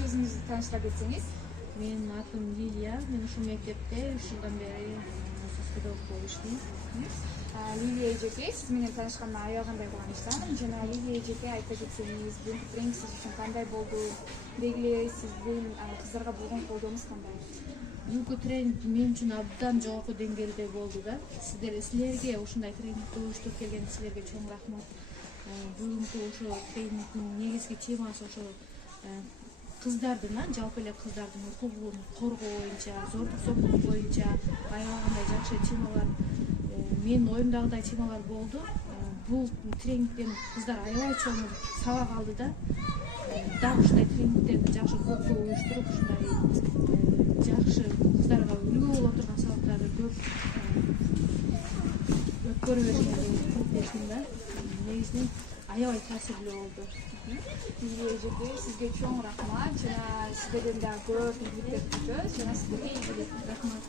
кышкача өзүңүздү тааныштырып кетсеңиз. Менин атым Лилия. Мен ушул мектепте 3 жылдан бери соц педагог болуп иштейм. Лилия эжеке, сиз менен таанышкандан аябагандай кубанычтамын. Жана Лилия эжеке айта кетсеңиз, бул тренинг сиз үчүн кандай болду? Деги эле сиздин кыздарга болгон колдооңуз кандай? Бүгүнкү тренинг мен үчүн абдан жогорку деңгээлде болду да. Силерге ушундай тренингди уюштуруп келген силерге чоң рахмат. Бүгүнкү ошо тренингдин негизги темасы ошо кыздардын, жалпы эле кыздардын укугун коргоо боюнча, зордук зомбулук боюнча аябагандай жакшы темалар, менин оюмдагыдай темалар болду. Бул тренингден кыздар аябай чоң сабак алды да. Дагы ушундай тренингдерди жакшы көп уюштуруп, ушундай жакшы кыздарга үлгү боло турган сабактарды көп өткөрө бергенге тилектешмин да. Негизинен аябай таасирлүү болду. Лилия эжеке, сизге чоң рахмат. Жана сиздерден дагы көп ийгиликтер күтөбүз. Жана сиздерге ийгилик. Рахмат.